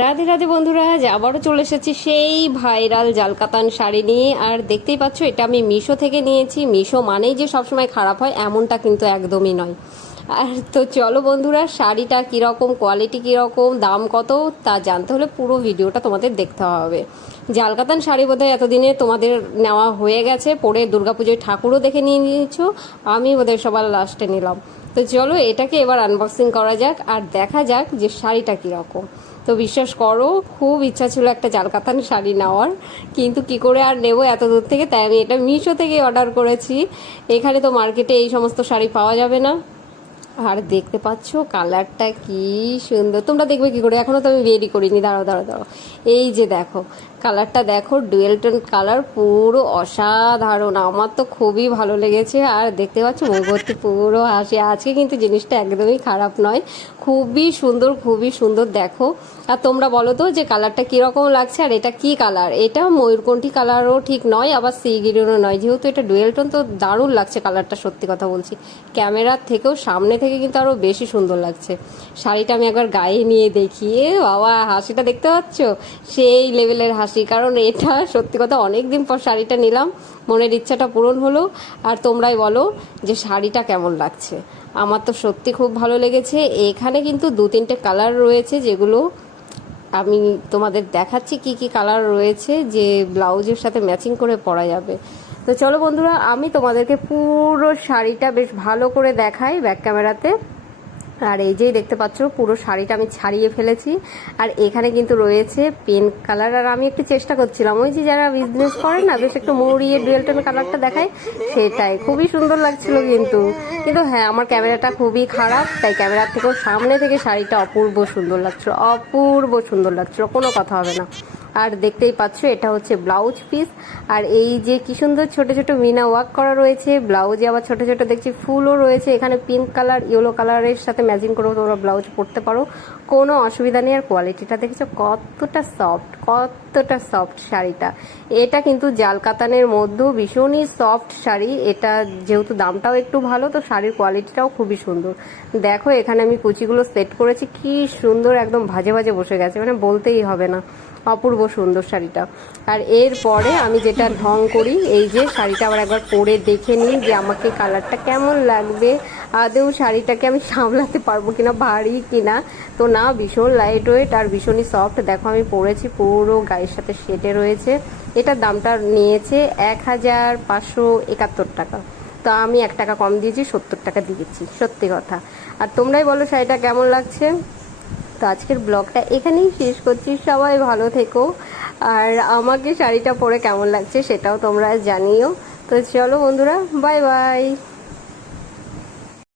রাধে রাধে বন্ধুরা, আজ আবারও চলে এসেছি সেই ভাইরাল জালকাতান শাড়ি নিয়ে। আর দেখতেই পাচ্ছ, এটা আমি মিশো থেকে নিয়েছি। মিশো মানেই যে সবসময় খারাপ হয়, এমনটা কিন্তু একদমই নয়। আর তো চলো বন্ধুরা, শাড়িটা কীরকম কোয়ালিটি কীরকম, দাম কত, তা জানতে হলে পুরো ভিডিওটা তোমাদের দেখতে হবে। জালকাতান শাড়ি বোধহয় এতদিনে তোমাদের নেওয়া হয়ে গেছে, পরে দুর্গাপুজোয় ঠাকুরও দেখে নিয়ে নিয়েছো, আমি বোধহয় সবার লাস্টে নিলাম। তো চলো, এটাকে এবার আনবক্সিং করা যাক, আর দেখা যাক যে শাড়িটা কীরকম। তো বিশ্বাস করো, খুব ইচ্ছা ছিল একটা জালকাতান শাড়ি নেওয়ার, কিন্তু কি করে আর নেব এত দূর থেকে, তাই আমি এটা মিশো থেকে অর্ডার করেছি। এখানে তো মার্কেটে এই সমস্ত শাড়ি পাওয়া যাবে না। আর দেখতে পাচ্ছ কালারটা কি সুন্দর। তোমরা দেখবে কি করে? এখনও তো আমি বেরি করিনি। দাঁড়াও দাঁড়াও দাঁড়াও। এই যে দেখো, কালারটা দেখো ডুয়েল টোন কালার পুরো অসাধারণ। আমার তো খুবই ভালো লেগেছে। আর দেখতে পাচ্ছ ভর্তি পুরো হাসি আজকে কিন্তু জিনিসটা একদমই খারাপ নয়। খুবই সুন্দর খুবই সুন্দর দেখো। আর তোমরা বলো তো যে কালারটা কীরকম লাগছে আর এটা কি কালার? এটা ময়ূরকণ্ঠী কালারও ঠিক নয়, আবার সি গ্রিনও নয়। যেহেতু এটা ডুয়েল টোন তো দারুণ লাগছে কালারটা, সত্যি কথা বলছি। ক্যামেরার থেকেও সামনে থেকে কিন্তু আরও বেশি সুন্দর লাগছে। শাড়িটা আমি একবার গায়ে নিয়ে দেখি এ বাবা, হাসিটা দেখতে পাচ্ছ? সেই লেভেলের হাসি। কারণ এটা সত্যি কথা অনেক দিন পর শাড়িটা নিলাম, মনের ইচ্ছাটা পূরণ হলো। আর তোমরাই বলো যে শাড়িটা কেমন লাগছে? আমার তো সত্যি খুব ভালো লেগেছে। এখানে কিন্তু দু তিনটে কালার রয়েছে যেগুলো আমি তোমাদের দেখাচ্ছি কি কি কালার রয়েছে, যে ব্লাউজের সাথে ম্যাচিং করে পরা যাবে। তো চলো বন্ধুরা, আমি তোমাদেরকে পুরো শাড়িটা বেশ ভালো করে দেখাই ব্যাক ক্যামেরাতে আর এই যেই দেখতে পাচ্ছ, পুরো শাড়িটা আমি ছাড়িয়ে ফেলেছি। আর এখানে কিন্তু রয়েছে পেন কালার আর আমি একটু চেষ্টা করছিলাম। ওই যে যারা বিজনেস করে না, বেশ একটু মৌরিয়ে ডুয়েল কালারটা দেখায়, সেটাই। খুবই সুন্দর লাগছিল কিন্তু। কিন্তু হ্যাঁ আমার ক্যামেরাটা খুবই খারাপ, তাই ক্যামেরার থেকেও সামনে থেকে শাড়িটা অপূর্ব সুন্দর লাগছিল। অপূর্ব সুন্দর লাগছিল, কোনো কথা হবে না। আর দেখতেই পাচ্ছ, এটা হচ্ছে ব্লাউজ পিস। আর এই যে কি সুন্দর ছোট ছোট মিনা ওয়ার্ক করা রয়েছে, ব্লাউজে আবার ছোট ছোট দেখছি ফুলও রয়েছে, এখানে পিঙ্ক কালার, ইয়েলো কালারের সাথে ম্যাচিং করেও তোমরা ব্লাউজ পরতে পারো। কোনো অসুবিধা নেই, আর কোয়ালিটিটা দেখেছ কতটা সফট কতটা সফট শাড়িটা। এটা কিন্তু জাল কাতানের মধ্যেও ভীষণই সফট শাড়ি, এটা যেহেতু দামটাও একটু ভালো, তো শাড়ির কোয়ালিটিটাও খুবই সুন্দর। দেখো, এখানে আমি কুচিগুলো সেট করেছি, কি সুন্দর একদম ভাজে ভাজে বসে গেছে মানে বলতেই হবে না। অপূর্ব সুন্দর শাড়িটা। আর এরপরে আমি যেটা ঢং করি, এই যে শাড়িটা আবার একবার পরে দেখে নিই যে আমাকে কালারটা কেমন লাগবে। আদৌ শাড়িটাকে আমি সামলাতে পারব কিনা, ভারী কিনা? তো না, ভীষণ লাইট ওয়েট আর ভীষণই সফট দেখো, আমি পরেছি, পুরো গায়ের সাথে সেটে রয়েছে। এটার দামটা নিয়েছে এক হাজার পাঁচশো একাত্তর টাকা। তো আমি এক টাকা কম দিয়েছি, সত্তর টাকা দিয়েছি সত্যি কথা। আর তোমরাই বলো, শাড়িটা কেমন লাগছে? তো আজকের ব্লগটা এখানেই শেষ করছি। সবাই ভালো থেকো। আর আমাকে শাড়িটা পরে কেমন লাগছে সেটাও তোমরা জানিও। তো চলো বন্ধুরা বাই বাই